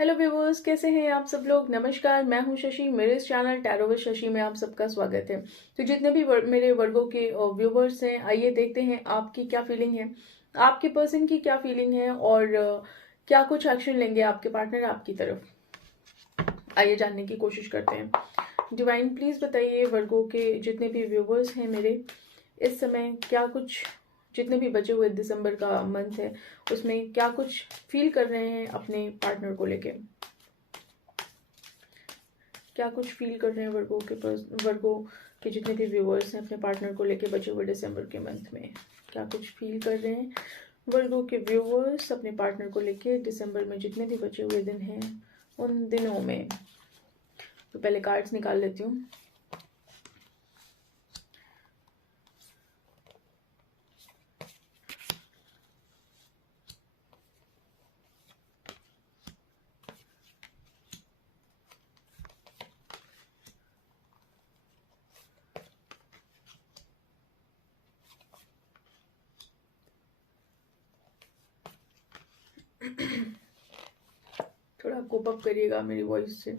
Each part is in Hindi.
हेलो व्यूवर्स, कैसे हैं आप सब लोग। नमस्कार, मैं हूं शशि। मेरे इस चैनल टैरो विद शशि में आप सबका स्वागत है। तो जितने भी मेरे वर्गों के व्यूवर्स हैं, आइए देखते हैं आपकी क्या फीलिंग है, आपके पर्सन की क्या फीलिंग है और क्या कुछ एक्शन लेंगे आपके पार्टनर आपकी तरफ। आइए जानने की कोशिश करते हैं। डिवाइन प्लीज बताइए वर्गों के जितने भी व्यूवर्स हैं मेरे, इस समय क्या कुछ, जितने भी बचे हुए दिसंबर का मंथ है उसमें क्या कुछ फील कर रहे हैं अपने पार्टनर को लेके। क्या कुछ फील कर रहे हैं वर्गों के जितने भी व्यूअर्स हैं अपने पार्टनर को लेके बचे हुए दिसंबर के मंथ में। क्या कुछ फील कर रहे हैं वर्गों के व्यूअर्स अपने पार्टनर को लेके दिसंबर में जितने भी बचे हुए दिन हैं उन दिनों में। तो पहले कार्ड्स निकाल लेती हूँ। थोड़ा कोप अप करिएगा मेरी वॉइस से।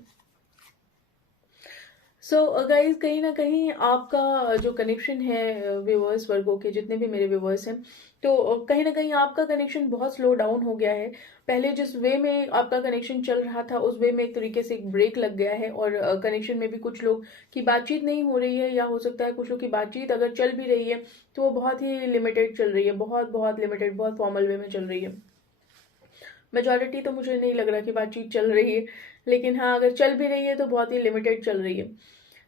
सो गाइज, कहीं ना कहीं आपका जो कनेक्शन है व्यूवर्स वर्गों के जितने भी मेरे व्यूवर्स हैं, तो कहीं ना कहीं आपका कनेक्शन बहुत स्लो डाउन हो गया है। पहले जिस वे में आपका कनेक्शन चल रहा था उस वे में एक तरीके से एक ब्रेक लग गया है और कनेक्शन में भी कुछ लोग की बातचीत नहीं हो रही है, या हो सकता है कुछ लोग की बातचीत अगर चल भी रही है तो वो बहुत ही लिमिटेड चल रही है, बहुत बहुत लिमिटेड, बहुत फॉर्मल वे में चल रही है। मेजॉरिटी तो मुझे नहीं लग रहा कि बातचीत चल रही है, लेकिन हाँ अगर चल भी रही है तो बहुत ही लिमिटेड चल रही है।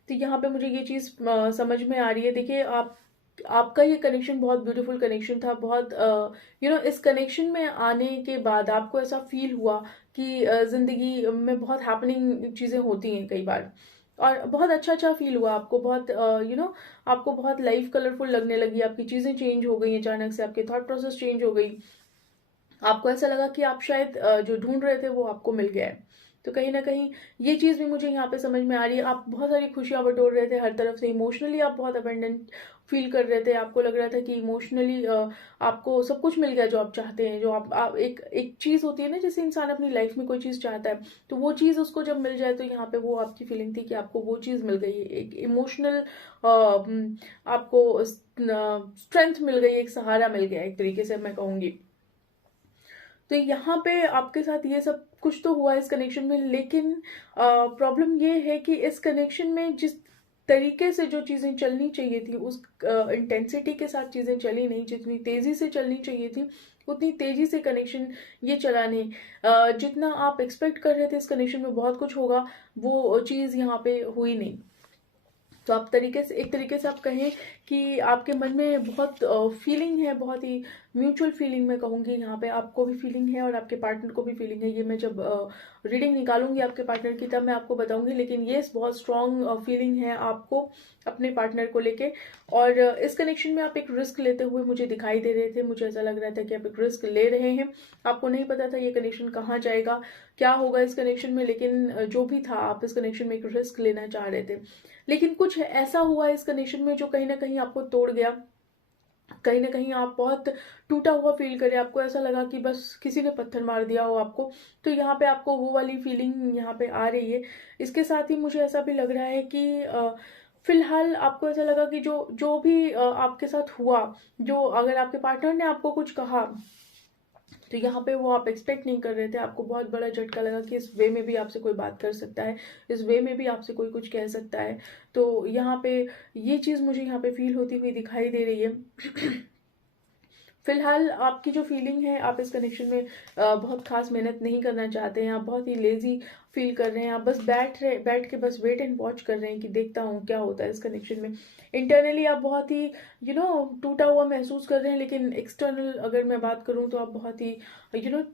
तो यहाँ पे मुझे ये चीज़ समझ में आ रही है। देखिए, आपका ये कनेक्शन बहुत ब्यूटीफुल कनेक्शन था, बहुत इस कनेक्शन में आने के बाद आपको ऐसा फील हुआ कि जिंदगी में बहुत हैपनिंग चीज़ें होती हैं कई बार, और बहुत अच्छा अच्छा फील हुआ आपको, बहुत आपको बहुत लाइफ कलरफुल लगने लगी, आपकी चीज़ें चेंज हो गई अचानक से, आपकी थॉट प्रोसेस चेंज हो गई। आपको ऐसा लगा कि आप शायद जो ढूंढ रहे थे वो आपको मिल गया है। तो कहीं ना कहीं ये चीज़ भी मुझे यहाँ पे समझ में आ रही है। आप बहुत सारी खुशियां बटोर रहे थे हर तरफ से, इमोशनली आप बहुत अबेंडेंट फील कर रहे थे, आपको लग रहा था कि इमोशनली आपको सब कुछ मिल गया जो आप चाहते हैं। जो आप एक चीज़ होती है ना, जैसे इंसान अपनी लाइफ में कोई चीज़ चाहता है तो वो चीज़ उसको जब मिल जाए, तो यहाँ पे वो आपकी फीलिंग थी कि आपको वो चीज़ मिल गई है, एक इमोशनल आपको स्ट्रेंथ मिल गई, एक सहारा मिल गया, एक तरीके से मैं कहूँगी। तो यहाँ पे आपके साथ ये सब कुछ तो हुआ इस कनेक्शन में, लेकिन प्रॉब्लम ये है कि इस कनेक्शन में जिस तरीके से जो चीज़ें चलनी चाहिए थी उस इंटेंसिटी के साथ चीज़ें चली नहीं, जितनी तेज़ी से चलनी चाहिए थी उतनी तेज़ी से कनेक्शन ये चला नहीं। जितना आप एक्सपेक्ट कर रहे थे इस कनेक्शन में बहुत कुछ होगा, वो चीज़ यहाँ पे हुई नहीं। तो आप एक तरीके से आप कहें कि आपके मन में बहुत फीलिंग है, बहुत ही म्यूचुअल फीलिंग मैं कहूँगी। यहाँ पे आपको भी फीलिंग है और आपके पार्टनर को भी फीलिंग है। ये मैं जब रीडिंग निकालूंगी आपके पार्टनर की तब मैं आपको बताऊंगी, लेकिन ये बहुत स्ट्रॉन्ग फीलिंग है आपको अपने पार्टनर को लेके। और इस कनेक्शन में आप एक रिस्क लेते हुए मुझे दिखाई दे रहे थे, मुझे ऐसा लग रहा था कि आप एक रिस्क ले रहे हैं। आपको नहीं पता था ये कनेक्शन कहाँ जाएगा, क्या होगा इस कनेक्शन में, लेकिन जो भी था आप इस कनेक्शन में एक रिस्क लेना चाह रहे थे। लेकिन कुछ ऐसा हुआ इस कनेक्शन में जो कहीं ना कहीं आपको तोड़ गया। कहीं ना कहीं आप बहुत टूटा हुआ फील करें, आपको ऐसा लगा कि बस किसी ने पत्थर मार दिया हो आपको। तो यहाँ पे आपको वो वाली फीलिंग यहाँ पे आ रही है। इसके साथ ही मुझे ऐसा भी लग रहा है कि फिलहाल आपको ऐसा लगा कि जो जो भी आपके साथ हुआ, जो अगर आपके पार्टनर ने आपको कुछ कहा तो यहाँ पे वो आप एक्सपेक्ट नहीं कर रहे थे, आपको बहुत बड़ा झटका लगा कि इस वे में भी आपसे कोई बात कर सकता है, इस वे में भी आपसे कोई कुछ कह सकता है। तो यहाँ पे ये चीज़ मुझे यहाँ पे फील होती हुई दिखाई दे रही है। फिलहाल आपकी जो फीलिंग है, आप इस कनेक्शन में बहुत खास मेहनत नहीं करना चाहते हैं, आप बहुत ही लेजी फील कर रहे हैं, आप बस बैठ के बस वेट एंड वॉच कर रहे हैं कि देखता हूँ क्या होता है इस कनेक्शन में। इंटरनली आप बहुत ही टूटा हुआ महसूस कर रहे हैं, लेकिन एक्सटर्नल अगर मैं बात करूँ तो आप बहुत ही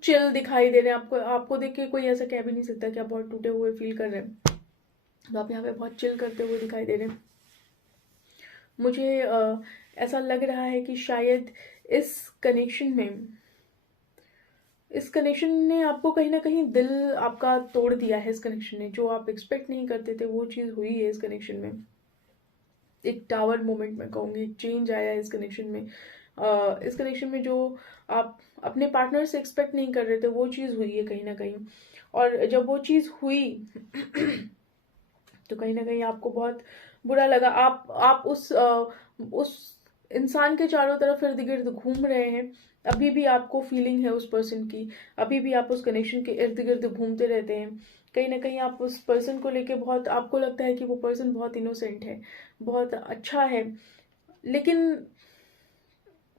चिल दिखाई दे रहे हैं। आपको आपको देख के कोई ऐसा कह भी नहीं सकता कि आप बहुत टूटे हुए फील कर रहे हैं। तो आप यहाँ पे बहुत चिल करते हुए दिखाई दे रहे हैं। मुझे ऐसा लग रहा है कि शायद इस कनेक्शन में इस कनेक्शन ने आपको कहीं ना कहीं दिल आपका तोड़ दिया है। इस कनेक्शन ने जो आप एक्सपेक्ट नहीं करते थे वो चीज़ हुई है इस कनेक्शन में। एक टावर मोमेंट मैं कहूँगी, एक चेंज आया है इस कनेक्शन में। इस कनेक्शन में जो आप अपने पार्टनर से एक्सपेक्ट नहीं कर रहे थे वो चीज़ हुई है कहीं ना कहीं। और जब वो चीज़ हुई तो कहीं ना कहीं आपको बहुत बुरा लगा। आप उस इंसान के चारों तरफ इर्द गिर्द घूम रहे हैं, अभी भी आपको फीलिंग है उस पर्सन की, अभी भी आप उस कनेक्शन के इर्द गिर्द घूमते रहते हैं। कहीं ना कहीं आप उस पर्सन को लेके बहुत, आपको लगता है कि वो पर्सन बहुत इनोसेंट है, बहुत अच्छा है, लेकिन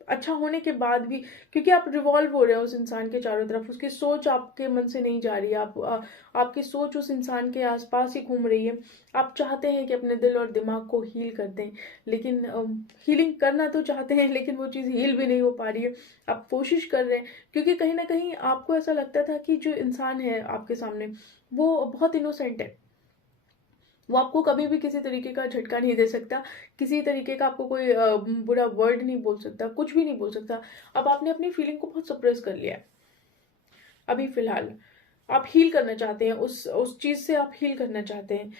अच्छा होने के बाद भी, क्योंकि आप रिवॉल्व हो रहे हैं उस इंसान के चारों तरफ, उसकी सोच आपके मन से नहीं जा रही है, आपकी सोच उस इंसान के आसपास ही घूम रही है। आप चाहते हैं कि अपने दिल और दिमाग को हील कर दें, लेकिन हीलिंग करना तो चाहते हैं लेकिन वो चीज़ हील भी नहीं हो पा रही है। आप कोशिश कर रहे हैं क्योंकि कहीं ना कहीं आपको ऐसा लगता था कि जो इंसान है आपके सामने वो बहुत इनोसेंट है, वो आपको कभी भी किसी तरीके का झटका नहीं दे सकता, किसी तरीके का आपको कोई बुरा वर्ड नहीं बोल सकता, कुछ भी नहीं बोल सकता। अब आपने अपनी फीलिंग को बहुत सप्रेस कर लिया है। अभी फिलहाल आप हील करना चाहते हैं, उस चीज से आप हील करना चाहते हैं।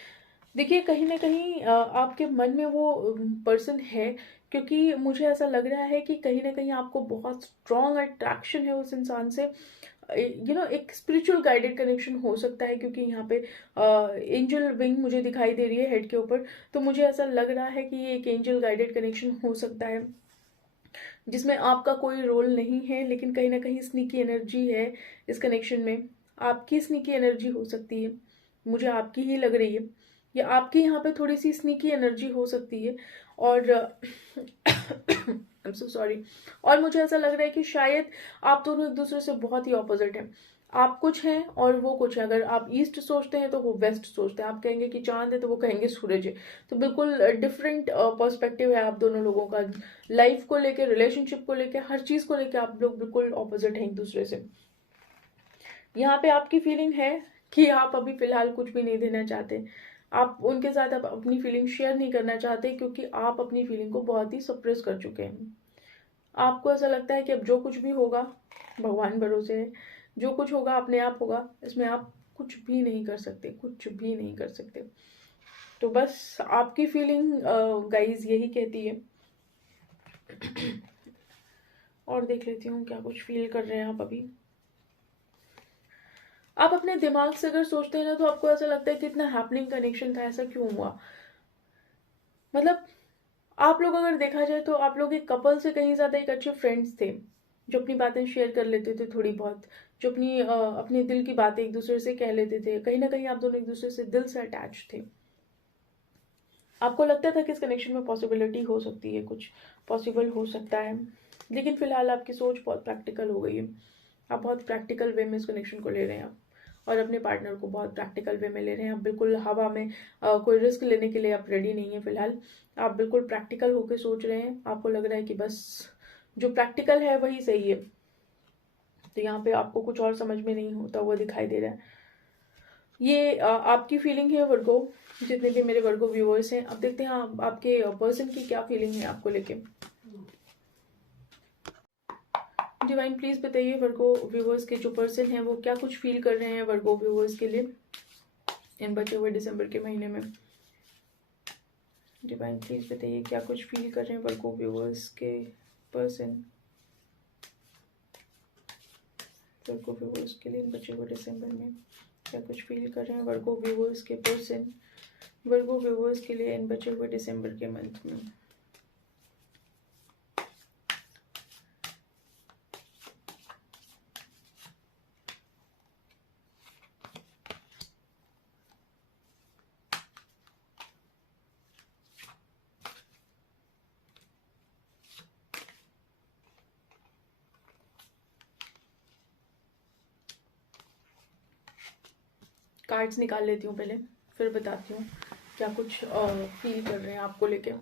देखिए कहीं ना कहीं आपके मन में वो पर्सन है, क्योंकि मुझे ऐसा लग रहा है कि कहीं ना कहीं आपको बहुत स्ट्रॉन्ग अट्रैक्शन है उस इंसान से। एक स्पिरिचुअल गाइडेड कनेक्शन हो सकता है, क्योंकि यहाँ पे एंजल विंग मुझे दिखाई दे रही है हेड के ऊपर, तो मुझे ऐसा लग रहा है कि ये एक एंजल गाइडेड कनेक्शन हो सकता है जिसमें आपका कोई रोल नहीं है, लेकिन कहीं ना कहीं स्नीकी एनर्जी है इस कनेक्शन में। आपकी स्नीकी एनर्जी हो सकती है, मुझे आपकी ही लग रही है, या आपकी यहाँ पे थोड़ी सी स्नीकी एनर्जी हो सकती है। और आई एम सो सॉरी। और मुझे ऐसा लग रहा है कि शायद आप दोनों एक दूसरे से बहुत ही ऑपोजिट हैं। आप कुछ हैं और वो कुछ है। अगर आप ईस्ट सोचते हैं तो वो वेस्ट सोचते हैं, आप कहेंगे कि चांद है तो वो कहेंगे सूरज है। तो बिल्कुल डिफरेंट पर्सपेक्टिव है आप दोनों लोगों का, लाइफ को लेके, रिलेशनशिप को लेके, हर चीज को लेके आप लोग बिल्कुल ऑपोजिट हैं एक दूसरे से। यहाँ पे आपकी फीलिंग है कि आप अभी फिलहाल कुछ भी नहीं देना चाहते, आप उनके साथ अब अपनी फीलिंग शेयर नहीं करना चाहते, क्योंकि आप अपनी फीलिंग को बहुत ही सप्रेस कर चुके हैं। आपको ऐसा लगता है कि अब जो कुछ भी होगा भगवान भरोसे है, जो कुछ होगा अपने आप होगा, इसमें आप कुछ भी नहीं कर सकते, कुछ भी नहीं कर सकते। तो बस आपकी फीलिंग गाइज यही कहती है। और देख लेती हूँ क्या कुछ फील कर रहे हैं आप अभी। आप अपने दिमाग से अगर सोचते हैं ना तो आपको ऐसा लगता है कि इतना हैपनिंग कनेक्शन था, ऐसा क्यों हुआ। मतलब आप लोग अगर देखा जाए तो आप लोग एक कपल से कहीं ज्यादा एक अच्छे फ्रेंड्स थे, जो अपनी बातें शेयर कर लेते थे थोड़ी बहुत, जो अपने दिल की बातें एक दूसरे से कह लेते थे। कहीं ना कहीं आप दोनों एक दूसरे से दिल से अटैच थे। आपको लगता था कि इस कनेक्शन में पॉसिबिलिटी हो सकती है, कुछ पॉसिबल हो सकता है, लेकिन फिलहाल आपकी सोच बहुत प्रैक्टिकल हो गई है। आप बहुत प्रैक्टिकल वे में इस कनेक्शन को ले रहे हैं आप, और अपने पार्टनर को बहुत प्रैक्टिकल वे में ले रहे हैं आप। बिल्कुल हवा में कोई रिस्क लेने के लिए आप रेडी नहीं है फिलहाल। आप बिल्कुल प्रैक्टिकल होकर सोच रहे हैं। आपको लग रहा है कि बस जो प्रैक्टिकल है वही सही है। तो यहाँ पे आपको कुछ और समझ में नहीं होता हुआ दिखाई दे रहा है। ये आपकी फीलिंग है वर्गो, जितने भी मेरे वर्गो व्यूअर्स हैं। अब देखते हैं आपके पर्सन की क्या फीलिंग है आपको लेके। डिवाइन प्लीज बताइए वर्गो व्यूअर्स के जो पर्सन है वो क्या कुछ फील कर रहे हैं वर्गो व्यूअर्स के लिए इन बचे हुए दिसंबर के महीने में। डिवाइन प्लीज बताइए क्या कुछ फील कर रहे हैं वर्गो व्यूअर्स के पर्सन, वर्गो व्यूअर्स के लिए इन बचे हुए दिसंबर में क्या कुछ फील कर रहे हैं वर्गो व्यूअर्स के पर्सन, वर्गो व्यूअर्स के लिए इन बचे हुए दिसंबर के मंथ में। कार्ड्स निकाल लेती हूँ पहले, फिर बताती हूँ क्या कुछ फील कर रहे हैं आपको लेके।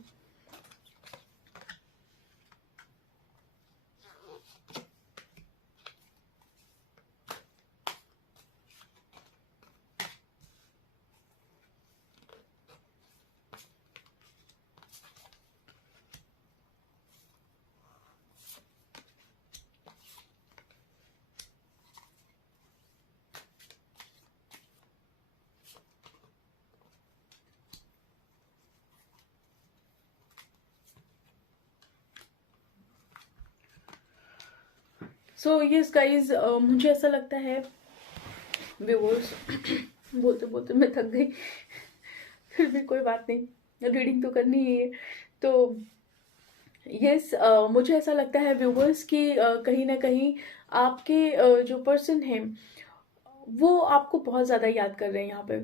सो यस गाइज, मुझे ऐसा लगता है व्यूअर्स बोलते बोलते मैं थक गई फिर भी कोई बात नहीं, रीडिंग तो करनी ही है। तो यस, मुझे ऐसा लगता है व्यूअर्स कि कहीं ना कहीं आपके जो पर्सन हैं वो आपको बहुत ज़्यादा याद कर रहे हैं यहाँ पे।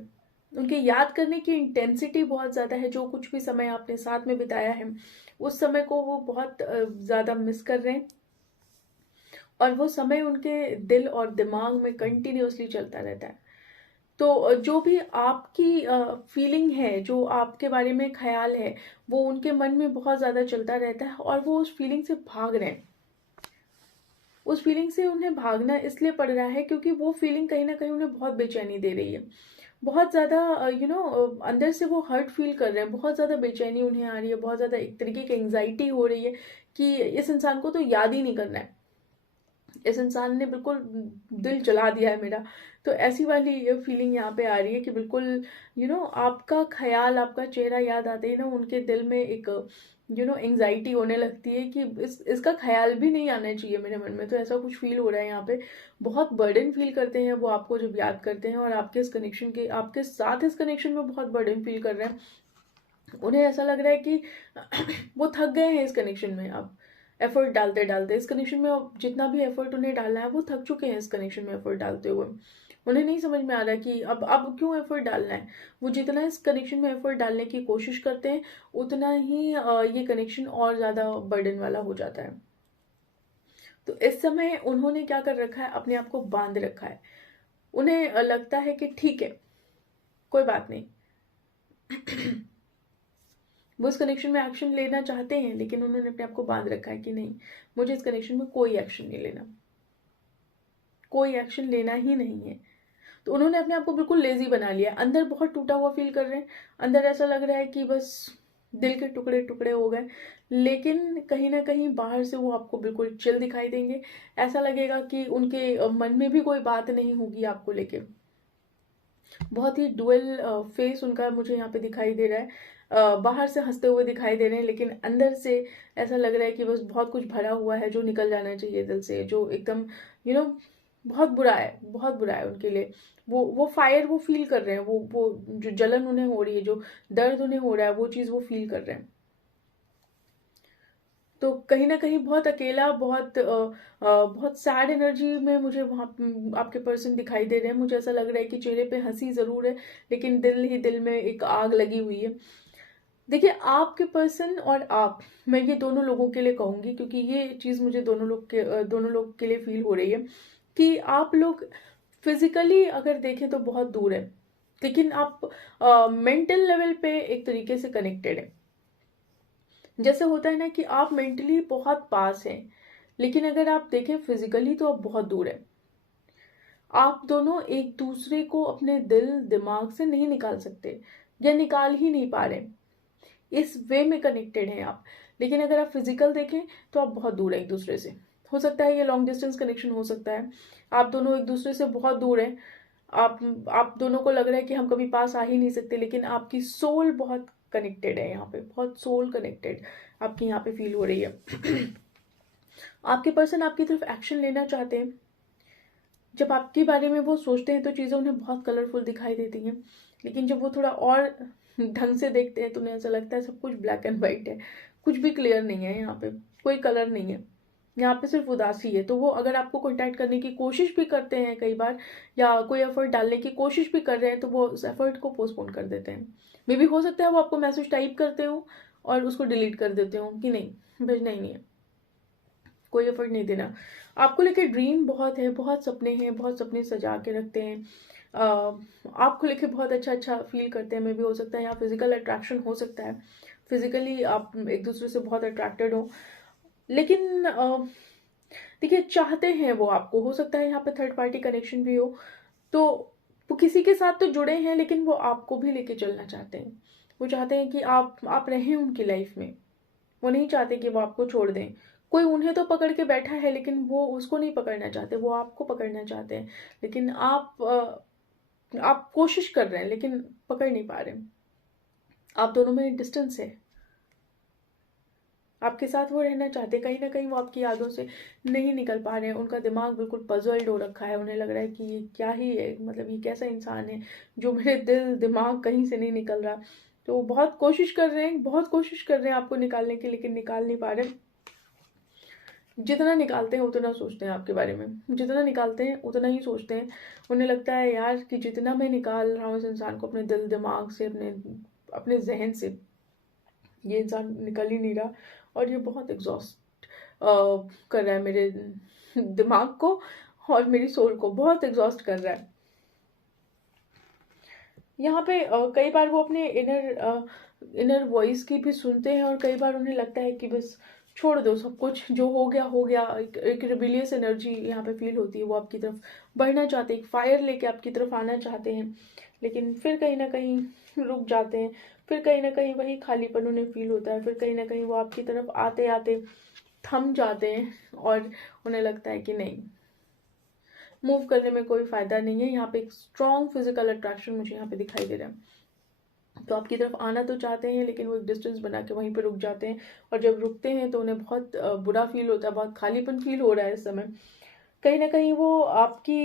उनके याद करने की इंटेंसिटी बहुत ज़्यादा है। जो कुछ भी समय आपने साथ में बिताया है उस समय को वो बहुत ज़्यादा मिस कर रहे हैं, और वो समय उनके दिल और दिमाग में कंटिन्यूअसली चलता रहता है। तो जो भी आपकी फीलिंग है, जो आपके बारे में ख्याल है, वो उनके मन में बहुत ज़्यादा चलता रहता है और वो उस फीलिंग से भाग रहे हैं। उस फीलिंग से उन्हें भागना इसलिए पड़ रहा है क्योंकि वो फीलिंग कहीं ना कहीं उन्हें बहुत बेचैनी दे रही है। बहुत ज़्यादा अंदर से वो हर्ट फील कर रहे हैं, बहुत ज़्यादा बेचैनी उन्हें आ रही है, बहुत ज़्यादा एक तरीके की एंग्जाइटी हो रही है कि इस इंसान को तो याद ही नहीं करना है, इस इंसान ने बिल्कुल दिल जला दिया है मेरा। तो ऐसी वाली ये फीलिंग यहाँ पे आ रही है कि बिल्कुल आपका ख्याल, आपका चेहरा याद आते ही ना उनके दिल में एक एंग्जाइटी होने लगती है कि इसका ख्याल भी नहीं आना चाहिए मेरे मन में। तो ऐसा कुछ फील हो रहा है यहाँ पे। बहुत बर्डन फील करते हैं वो आपको जब याद करते हैं, और आपके इस कनेक्शन के, आपके साथ इस कनेक्शन में बहुत बर्डन फील कर रहे हैं। उन्हें ऐसा लग रहा है कि वो थक गए हैं इस कनेक्शन में। अब एफर्ट डालते डालते इस कनेक्शन में, अब जितना भी एफर्ट उन्हें डालना है वो थक चुके हैं इस कनेक्शन में एफर्ट डालते हुए। उन्हें नहीं समझ में आ रहा कि अब क्यों एफर्ट डालना है। वो जितना इस कनेक्शन में एफर्ट डालने की कोशिश करते हैं उतना ही ये कनेक्शन और ज़्यादा बर्डन वाला हो जाता है। तो इस समय उन्होंने क्या कर रखा है, अपने आप को बांध रखा है। उन्हें लगता है कि ठीक है, कोई बात नहीं। वो इस कनेक्शन में एक्शन लेना चाहते हैं, लेकिन उन्होंने अपने आप को बांध रखा है कि नहीं, मुझे इस कनेक्शन में कोई एक्शन नहीं लेना, कोई एक्शन लेना ही नहीं है। तो उन्होंने अपने आप को बिल्कुल लेजी बना लिया। अंदर बहुत टूटा हुआ फील कर रहे हैं, अंदर ऐसा लग रहा है कि बस दिल के टुकड़े टुकड़े हो गए, लेकिन कहीं ना कहीं बाहर से वो आपको बिल्कुल चिल दिखाई देंगे। ऐसा लगेगा कि उनके मन में भी कोई बात नहीं होगी आपको लेके। बहुत ही डुअल फेस उनका मुझे यहाँ पे दिखाई दे रहा है। बाहर से हंसते हुए दिखाई दे रहे हैं, लेकिन अंदर से ऐसा लग रहा है कि बस बहुत कुछ भरा हुआ है जो निकल जाना चाहिए दिल से, जो एकदम यू नो बहुत बुरा है, बहुत बुरा है उनके लिए। वो फायर वो फील कर रहे हैं, वो जो जलन उन्हें हो रही है, जो दर्द उन्हें हो रहा है, वो चीज़ वो फील कर रहे हैं। तो कहीं ना कहीं बहुत अकेला, बहुत सैड एनर्जी में मुझे वहाँ आपके पर्सन दिखाई दे रहे हैं। मुझे ऐसा लग रहा है कि चेहरे पे हंसी जरूर है, लेकिन दिल ही दिल में एक आग लगी हुई है। देखिए, आपके पर्सन और आप, मैं ये दोनों लोगों के लिए कहूंगी क्योंकि ये चीज़ मुझे दोनों लोग के लिए फील हो रही है कि आप लोग फिजिकली अगर देखें तो बहुत दूर है, लेकिन आप मेंटल लेवल पे एक तरीके से कनेक्टेड है। जैसे होता है ना कि आप मेंटली बहुत पास हैं, लेकिन अगर आप देखें फिजिकली तो आप बहुत दूर है। आप दोनों एक दूसरे को अपने दिल दिमाग से नहीं निकाल सकते, या निकाल ही नहीं पा रहे। इस वे में कनेक्टेड हैं आप, लेकिन अगर आप फिजिकल देखें तो आप बहुत दूर हैं एक दूसरे से। हो सकता है ये लॉन्ग डिस्टेंस कनेक्शन हो सकता है, आप दोनों एक दूसरे से बहुत दूर हैं। आप दोनों को लग रहा है कि हम कभी पास आ ही नहीं सकते, लेकिन आपकी सोल बहुत कनेक्टेड है यहाँ पे, बहुत सोल कनेक्टेड आपकी यहाँ पे फील हो रही है। आपके पर्सन आपकी तरफ एक्शन लेना चाहते हैं। जब आपके बारे में वो सोचते हैं तो चीज़ें उन्हें बहुत कलरफुल दिखाई देती हैं, लेकिन जब वो थोड़ा और ढंग से देखते हैं तो उन्हें ऐसा लगता है सब कुछ ब्लैक एंड वाइट है, कुछ भी क्लियर नहीं है यहाँ पे, कोई कलर नहीं है यहाँ पे, सिर्फ उदासी है। तो वो अगर आपको कॉन्टैक्ट करने की कोशिश भी करते हैं कई बार, या कोई एफर्ट डालने की कोशिश भी कर रहे हैं, तो वो उस एफर्ट को पोस्टपोन कर देते हैं। मे बी हो सकता है वो आपको मैसेज टाइप करते हो और उसको डिलीट कर देते हो कि नहीं भेजना ही नहीं है, कोई एफर्ट नहीं देना। आपको लेके ड्रीम बहुत है, बहुत सपने हैं, बहुत सपने सजा के रखते हैं। आपको लेके बहुत अच्छा अच्छा फील करते हैं। मे भी हो सकता है यहाँ फिजिकल अट्रैक्शन हो सकता है, फिजिकली आप एक दूसरे से बहुत अट्रैक्टेड हो, लेकिन देखिए चाहते हैं वो आपको। हो सकता है यहाँ पे थर्ड पार्टी कनेक्शन भी हो, तो वो किसी के साथ तो जुड़े हैं, लेकिन वो आपको भी लेके चलना चाहते हैं। वो चाहते हैं कि आप रहें उनकी लाइफ में। वो नहीं चाहते कि वो आपको छोड़ दें। कोई उन्हें तो पकड़ के बैठा है, लेकिन वो उसको नहीं पकड़ना चाहते, वो आपको पकड़ना चाहते हैं। लेकिन आप कोशिश कर रहे हैं, लेकिन पकड़ नहीं पा रहे। आप दोनों में डिस्टेंस है, आपके साथ वो रहना चाहते हैं, कहीं ना कहीं वो आपकी यादों से नहीं निकल पा रहे हैं। उनका दिमाग बिल्कुल पजल्ड हो रखा है, उन्हें लग रहा है कि ये क्या ही है, मतलब ये कैसा इंसान है जो मेरे दिल दिमाग कहीं से नहीं निकल रहा। तो बहुत कोशिश कर रहे हैं, बहुत कोशिश कर रहे हैं आपको निकालने की, लेकिन निकाल नहीं पा रहे। जितना निकालते हैं उतना सोचते हैं आपके बारे में, जितना निकालते हैं उतना ही सोचते हैं। उन्हें लगता है यार कि जितना मैं निकाल रहा हूँ इस इंसान को अपने दिल दिमाग से, अपने अपने जहन से, ये इंसान निकल ही नहीं रहा। और ये बहुत एग्जॉस्ट कर रहा है मेरे दिमाग को और मेरी सोल को, बहुत एग्जॉस्ट कर रहा है। यहाँ पे कई बार वो अपने इनर वॉइस की भी सुनते हैं, और कई बार उन्हें लगता है कि बस छोड़ दो सब कुछ, जो हो गया हो गया। एक रिबिलियस एनर्जी यहाँ पे फील होती है, वो आपकी तरफ बढ़ना चाहते हैं, एक फायर लेके आपकी तरफ आना चाहते हैं, लेकिन फिर कहीं ना कहीं रुक जाते हैं। फिर कहीं ना कहीं वही खालीपन उन्हें फील होता है, फिर कहीं ना कहीं वो आपकी तरफ आते आते थम जाते हैं, और उन्हें लगता है कि नहीं, मूव करने में कोई फायदा नहीं है। यहाँ पे एक स्ट्रॉन्ग फिजिकल अट्रैक्शन मुझे यहाँ पे दिखाई दे रहा है। तो आपकी तरफ आना तो चाहते हैं, लेकिन वो एक डिस्टेंस बना के वहीं पे रुक जाते हैं, और जब रुकते हैं तो उन्हें बहुत बुरा फील होता है, बहुत खालीपन फील हो रहा है इस समय। कहीं ना कहीं वो आपकी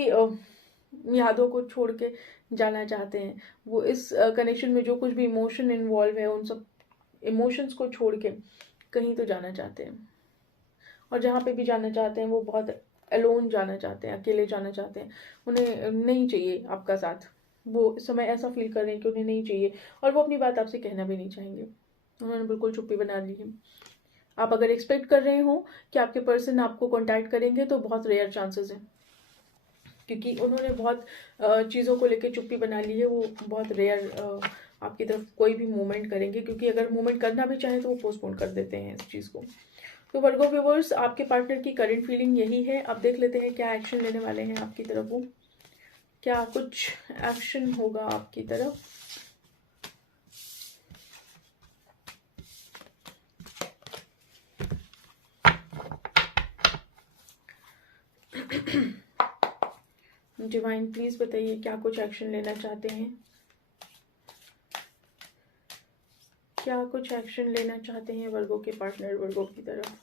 यादों को छोड़ के जाना चाहते हैं। वो इस कनेक्शन में जो कुछ भी इमोशन इन्वॉल्व है, उन सब इमोशंस को छोड़ के कहीं तो जाना चाहते हैं, और जहाँ पे भी जाना चाहते हैं वो बहुत अलोन जाना चाहते हैं, अकेले जाना चाहते हैं। उन्हें नहीं चाहिए आपका साथ, वो इस समय ऐसा फील कर रहे हैं कि उन्हें नहीं चाहिए, और वो अपनी बात आपसे कहना भी नहीं चाहेंगे। उन्होंने बिल्कुल चुप्पी बना ली है। आप अगर एक्सपेक्ट कर रहे हो कि आपके पर्सन आपको कॉन्टैक्ट करेंगे, तो बहुत रेयर चांसेस है, क्योंकि उन्होंने बहुत चीज़ों को लेकर चुप्पी बना ली है। वो बहुत रेयर आपकी तरफ कोई भी मूवमेंट करेंगे, क्योंकि अगर मूवमेंट करना भी चाहे तो वो पोस्टपोन कर देते हैं इस चीज़ को। तो वर्गो व्यूअर्स, आपके पार्टनर की करंट फीलिंग यही है। अब देख लेते हैं क्या एक्शन लेने वाले हैं आपकी तरफ वो, क्या कुछ एक्शन होगा आपकी तरफ। डिवाइन प्लीज बताइए क्या कुछ एक्शन लेना चाहते हैं, क्या कुछ एक्शन लेना चाहते हैं वर्गो के पार्टनर वर्गो की तरफ।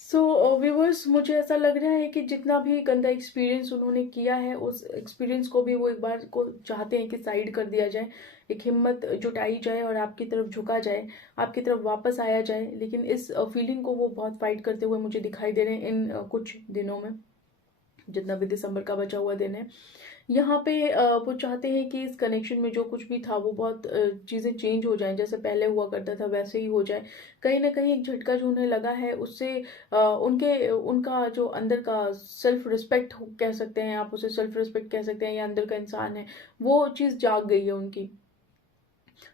सो व्यूवर्स, मुझे ऐसा लग रहा है कि जितना भी गंदा एक्सपीरियंस उन्होंने किया है, उस एक्सपीरियंस को भी वो एक बार को चाहते हैं कि साइड कर दिया जाए, एक हिम्मत जुटाई जाए और आपकी तरफ झुका जाए, आपकी तरफ वापस आया जाए। लेकिन इस फीलिंग को वो बहुत फाइट करते हुए मुझे दिखाई दे रहे हैं इन कुछ दिनों में, जितना भी दिसंबर का बचा हुआ दिन है। यहाँ पे वो चाहते हैं कि इस कनेक्शन में जो कुछ भी था वो बहुत चीज़ें चेंज हो जाएं, जैसे पहले हुआ करता था वैसे ही हो जाए। कहीं ना कहीं एक झटका जो उन्हें लगा है उससे उनका जो अंदर का सेल्फ रिस्पेक्ट कह सकते हैं, आप उसे सेल्फ रिस्पेक्ट कह सकते हैं, या अंदर का इंसान है, वो चीज़ जाग गई है उनकी।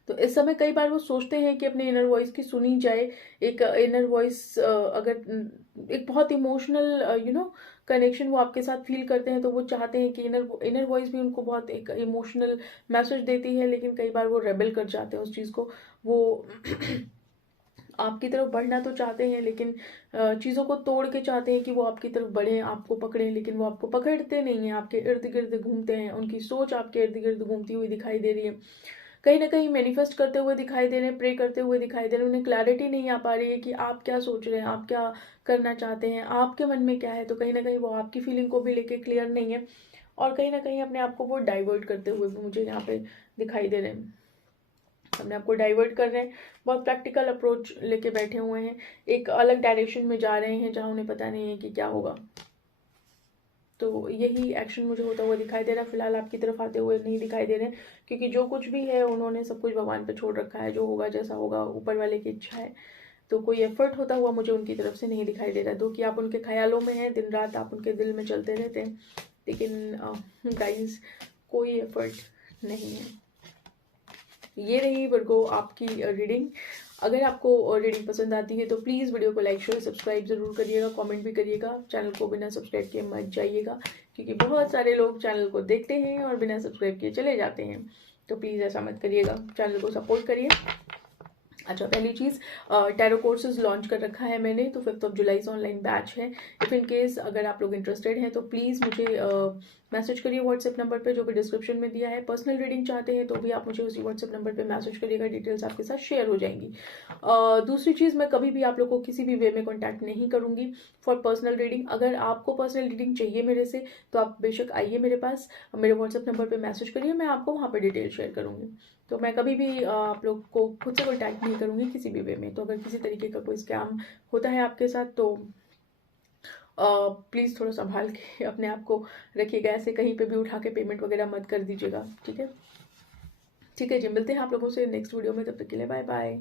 तो इस समय कई बार वो सोचते हैं कि अपने इनर वॉइस की सुनी जाए। एक इनर वॉइस अगर एक बहुत इमोशनल कनेक्शन वो आपके साथ फील करते हैं, तो वो चाहते हैं कि इनर वॉइस भी उनको बहुत एक इमोशनल मैसेज देती है, लेकिन कई बार वो रेबल कर जाते हैं उस चीज़ को। वो आपकी तरफ बढ़ना तो चाहते हैं, लेकिन चीज़ों को तोड़ के चाहते हैं कि वो आपकी तरफ बढ़े, आपको पकड़ें, लेकिन वो आपको पकड़ते नहीं हैं, आपके इर्द गिर्द घूमते हैं। उनकी सोच आपके इर्द गिर्द घूमती हुई दिखाई दे रही है, कहीं ना कहीं मैनिफेस्ट करते हुए दिखाई दे रहे हैं, प्रे करते हुए दिखाई दे रहे हैं। उन्हें क्लैरिटी नहीं आ पा रही है कि आप क्या सोच रहे हैं, आप क्या करना चाहते हैं, आपके मन में क्या है। तो कहीं ना कहीं वो आपकी फीलिंग को भी लेके क्लियर नहीं है, और कहीं ना कहीं अपने आप को वो डाइवर्ट करते हुए भी मुझे यहाँ पे दिखाई दे रहे हैं। अपने आप को डाइवर्ट कर रहे हैं, बहुत प्रैक्टिकल अप्रोच लेके बैठे हुए हैं, एक अलग डायरेक्शन में जा रहे हैं जहाँ उन्हें पता नहीं है कि क्या होगा। तो यही एक्शन मुझे होता हुआ दिखाई दे रहा है। फिलहाल आपकी तरफ आते हुए नहीं दिखाई दे रहे हैं, क्योंकि जो कुछ भी है उन्होंने सब कुछ भगवान पे छोड़ रखा है। जो होगा जैसा होगा ऊपर वाले की इच्छा है। तो कोई एफर्ट होता हुआ मुझे उनकी तरफ से नहीं दिखाई दे रहा। दो कि आप उनके ख्यालों में हैं, दिन रात आप उनके दिल में चलते रहते हैं, लेकिन गाइस कोई एफर्ट नहीं है। ये रही वर्गो आपकी रीडिंग। अगर आपको रीडिंग पसंद आती है तो प्लीज़ वीडियो को लाइक शेयर सब्सक्राइब ज़रूर करिएगा, कमेंट भी करिएगा। चैनल को बिना सब्सक्राइब किए मत जाइएगा, क्योंकि बहुत सारे लोग चैनल को देखते हैं और बिना सब्सक्राइब किए चले जाते हैं। तो प्लीज़ ऐसा मत करिएगा, चैनल को सपोर्ट करिए। अच्छा, पहली चीज़, टैरो कोर्सेज लॉन्च कर रखा है मैंने, तो 5 जुलाई से ऑनलाइन बैच है। इफ़ इन केस अगर आप लोग इंटरेस्टेड हैं तो प्लीज़ मुझे मैसेज करिए व्हाट्सएप नंबर पे जो भी डिस्क्रिप्शन में दिया है। पर्सनल रीडिंग चाहते हैं तो भी आप मुझे उसी व्हाट्सएप नंबर पे मैसेज करिएगा, डिटेल्स आपके साथ शेयर हो जाएंगी। दूसरी चीज़, मैं कभी भी आप लोग को किसी भी वे में कॉन्टैक्ट नहीं करूँगी फॉर पर्सनल रीडिंग। अगर आपको पर्सनल रीडिंग चाहिए मेरे से तो आप बेशक आइए मेरे पास, मेरे व्हाट्सएप नंबर पर मैसेज करिए, मैं आपको वहाँ पर डिटेल शेयर करूँगी। तो मैं कभी भी आप लोग को खुद से कॉन्टैक्ट नहीं करूँगी किसी भी वे में। तो अगर किसी तरीके का कोई स्कैम होता है आपके साथ तो प्लीज़ थोड़ा संभाल के अपने आप को रखिएगा। ऐसे कहीं पे भी उठा के पेमेंट वगैरह मत कर दीजिएगा, ठीक है? ठीक है जी, मिलते हैं आप लोगों से नेक्स्ट वीडियो में। तब तक के लिए बाय बाय।